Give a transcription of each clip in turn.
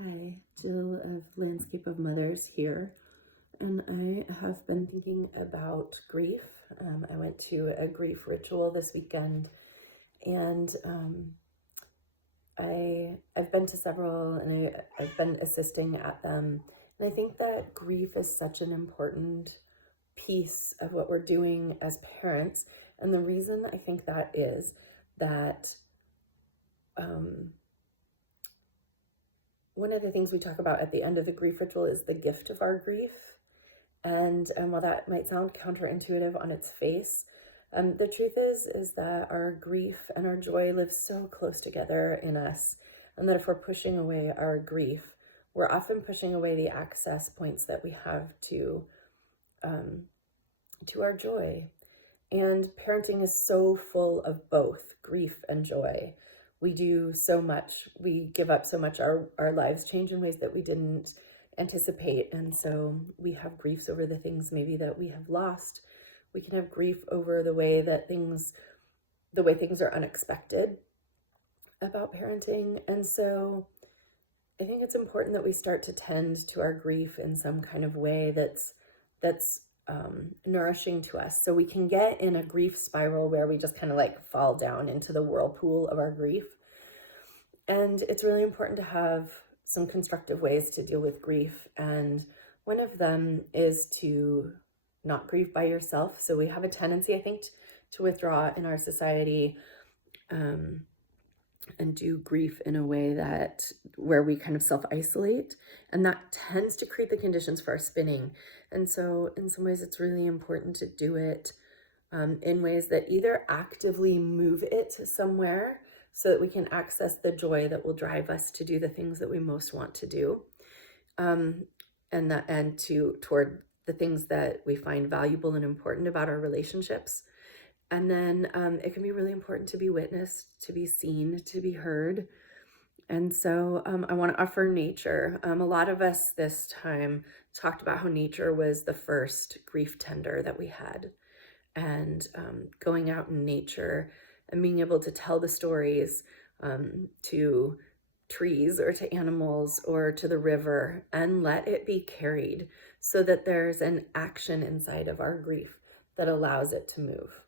Hi, Jill of Landscape of Mothers here, and I have been thinking about grief. I went to a grief ritual this weekend, and I've been to several, and I've been assisting at them, and I think that grief is such an important piece of what we're doing as parents, and the reason I think that is that one of the things we talk about at the end of the grief ritual is the gift of our grief. And while that might sound counterintuitive on its face, the truth is that our grief and our joy live so close together in us, and that if we're pushing away our grief, we're often pushing away the access points that we have to our joy. And parenting is so full of both grief and joy. We do so much, we give up so much, our lives change in ways that we didn't anticipate. And so we have griefs over the things maybe that we have lost. We can have grief over the way things are unexpected about parenting. And so I think it's important that we start to tend to our grief in some kind of way that's nourishing to us, so we can get in a grief spiral where we just kind of like fall down into the whirlpool of our grief. And it's really important to have some constructive ways to deal with grief, and one of them is to not grieve by yourself. So we have a tendency, I think, to withdraw in our society and do grief in a way where we kind of self-isolate, and that tends to create the conditions for our spinning. And so in some ways it's really important to do it in ways that either actively move it somewhere so that we can access the joy that will drive us to do the things that we most want to do, toward the things that we find valuable and important about our relationships. And then it can be really important to be witnessed, to be seen, to be heard. And so I want to offer nature. A lot of us this time talked about how nature was the first grief tender that we had. And going out in nature and being able to tell the stories to trees or to animals or to the river, and let it be carried so that there's an action inside of our grief that allows it to move.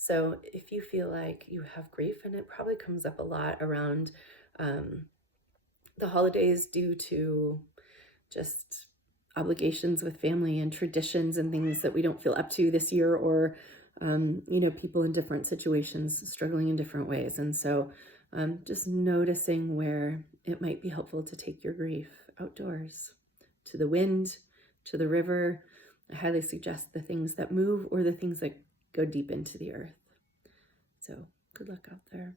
So if you feel like you have grief, and it probably comes up a lot around the holidays due to just obligations with family and traditions and things that we don't feel up to this year, or people in different situations struggling in different ways. And so just noticing where it might be helpful to take your grief outdoors, to the wind, to the river. I highly suggest the things that move or the things that go deep into the earth. So good luck out there.